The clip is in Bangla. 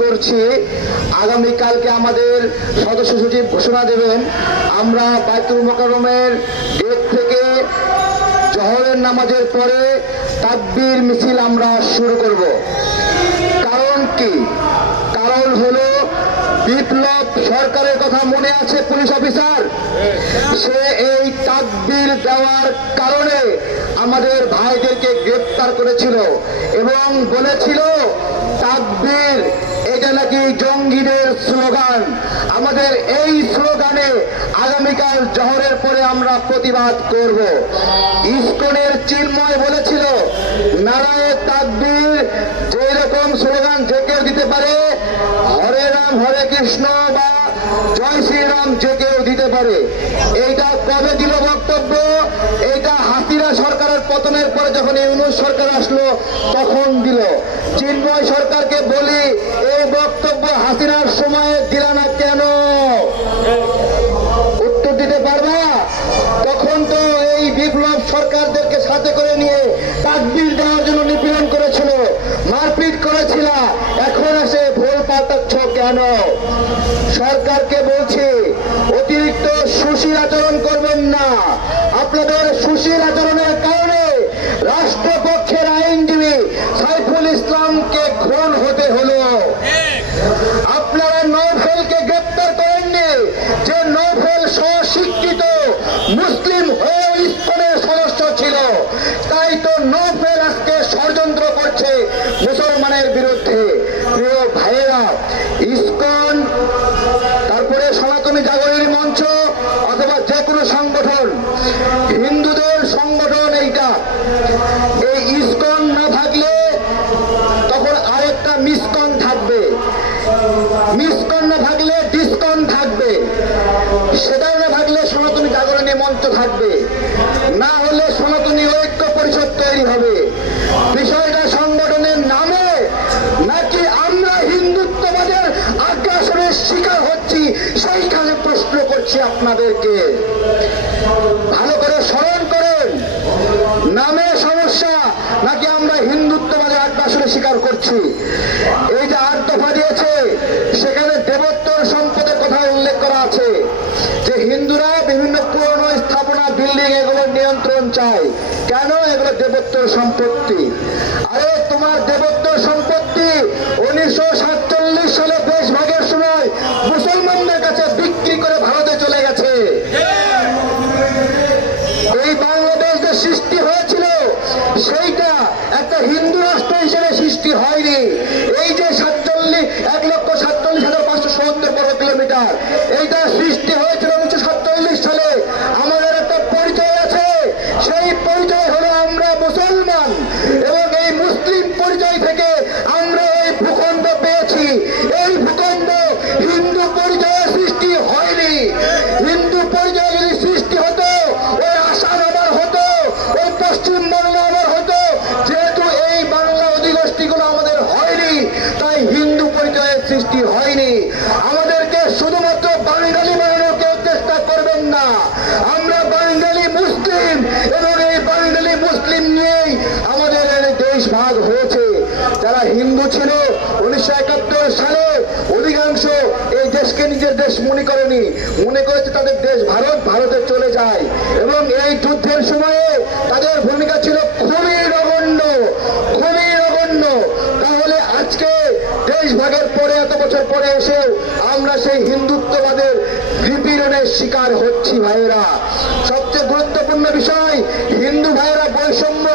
করছি, আগামীকালকে আমাদের সদস্য সচিব ঘোষণা দেবেন। আমরা বাইতুল মোকাররমের গেট থেকে জোহরের নামাজের পরে তাকবীর মিছিল আমরা শুরু করব। কারণ কি? কারণ হলো বিপ্লব সরকারের কথা মনে আছে পুলিশ অফিসার, সে এই তাকবীর দেওয়ার কারণে আমাদের ভাইদেরকে গ্রেফতার করেছিল এবং বলেছিল তাকবীর এটা নাকি জঙ্গিদের স্লোগান। আমাদের এই স্লোগানে আগামীকাল জোহরের পরে আমরা প্রতিবাদ করব। ইসকনের চিন্ময় বলেছিল নারায়ে তাকবীর যেরকম স্লোগান যে কেউ দিতে পারে, হরে রাম হরে কৃষ্ণ বা জয় শ্রীরাম যে কেউ দিতে পারে। এইটা কবে দিল বক্তব্য? এইটা হাসিনা সরকারের পতনের পরে যখন ইউনূস সরকার আসলো তখন দিল। চিন্ময় সরকারকে বলি, এই বক্তব্য হাসিনার সময়ে দিলা না কেন? উত্তর দিতে পারবা? তখন তো এই বিপ্লব সরকারদেরকে সাথে করে নিয়ে তাকবীর দেওয়ার জন্য নিপীড়ন করেছিল, মারপিট করেছিল। এখন এসে ভুল পাল্টাচ্ছ কেন? সরকারকে বলছি অতিরিক্ত সুশীল আচরণ করবেন না। আপনাদের সুশীল আচরণের কারণে রাষ্ট্রপক্ষের আইনজীবী সাইফুল ইসলামকে খুন হতে হলো। আপনারা নৌফেলকে গ্রেপ্তার করেননি, যে নৌফেল স্বশিক্ষিত মুসলিম হয়ে ইসকনের সদস্য ছিল। তাই তো নৌফেল আজকে ষড়যন্ত্র করছে মুসলমানের বিরুদ্ধে। প্রিয় ভাইয়েরা, ইসকন তারপরে সনাতনী জাগরণী মঞ্চ অথবা যে কোনো সংগঠন, হিন্দুদের সংগঠন এইটা, এই ইসকন না থাকলে তখন আরেকটা মিসকন থাকবে, মিসকন না থাকলে ডিসকন থাকবে, সেটাও না থাকলে সনাতনী জাগরণী মঞ্চ থাকবে, না হলে সনাতনী ঐক্য পরিষদ তৈরি হবে। বিষয়টা সংগঠনের নামে নাকি আমরা হিন্দুত্ববাদের আগ্রাসনের শিকার হচ্ছি, সেইখানে প্রশ্ন করছি আপনাদেরকে। ভালো করে স্মরণ করেন, নামে সমস্যা নাকি আমরা হিন্দুত্ববাদের আগ্রাসনের শিকার করছি? এই যে 8 দফা দিয়েছে সেখানে দেবোত্তর সম্পদের কথা উল্লেখ করা আছে যে হিন্দুরা বিভিন্ন পুরনো স্থাপনা বিল্ডিং এগুলোর নিয়ন্ত্রণ চায়। কেন? এগুলো দেবোত্তর সম্পত্তি। আরে তোমার দেবোত্তর সম্পত্তি 1947 সালে দেশ ভাগের সময় মুসলমানদের কাছে বিক্রি করে ভারতে চলে গেছে। এই বাংলাদেশ যে সৃষ্টি হয়েছিল সেইটা একটা হিন্দু রাষ্ট্র হিসেবে সৃষ্টি হয়নি। এই যে 1,47,570 বর্গ কিলোমিটার, এইটা সৃষ্টি হয়েছিল 1947 সালে। আমাদের একটা পরিচয় আছে, সেই পরিচয় হলো আমরা মুসলমান, এবং এই মুসলিম পরিচয় থেকে আমরা এই ভূখণ্ড পেয়েছি। এই ভূখণ্ড হিন্দু পরিচয়ের সৃষ্টি হয়নি। হিন্দু পরিচয় যদি সৃষ্টি হতো, ওই আসাম আবার হতো, ওই পশ্চিমবঙ্গ আবার হতো। যেহেতু এই বাংলা অধিগোষ্ঠীগুলো আমাদের হয়নি, তাই হিন্দু পরিচয়ের সৃষ্টি হয়নি। আমাদেরকে শুধুমাত্র বাঙালি বানানোর কেউ চেষ্টা করবেন না। আমরা বাঙালি মুসলিম, এবং এই বাঙালি মুসলিম নিয়েই আমাদের দেশ ভাগ হয়েছে। যারা হিন্দু ছিল 1971 সালে অধিকাংশ এই দেশকে নিজের দেশ মনে করেনি, মনে করেছে তাদের দেশ ভারত, ভারতে চলে যায়। এবং এই যুদ্ধের সময়ে তাদের ভূমিকা ছিল খুবই নগণ্য, খুবই নগণ্য। তাহলে আজকে দেশ ভাগের পরে, এত বছর পরে এসে আমরা সেই হিন্দুত্ববাদের নিপীড়নের শিকার হচ্ছি। ভাইয়েরা, সবচেয়ে গুরুত্বপূর্ণ বিষয়, হিন্দু ভাইয়েরা বৈষম্য